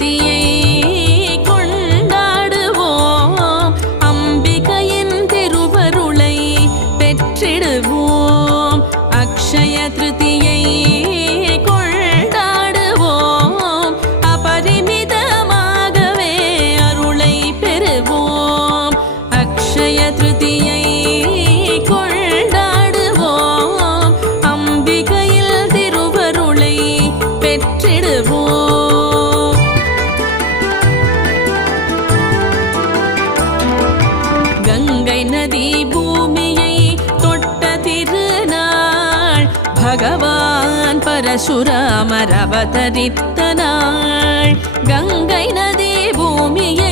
திருதியை கொண்டாடுவோம் அம்பிகையின் திருவருளை பெற்றிடுவோம் அக்ஷய திருதியை கொண்டாடுவோம் அபரிமிதமாகவே அருளை பெறுவோம் அக்ஷய திருதியை கொண்டாடுவோம் அம்பிகையில் திருவருளை பெற்றிடுவோம் கங்கை நதி பூமியை தொட்ட திருநாள் பகவான் பரசுராமர் அவதரித்த நாள் கங்கை நதி பூமியை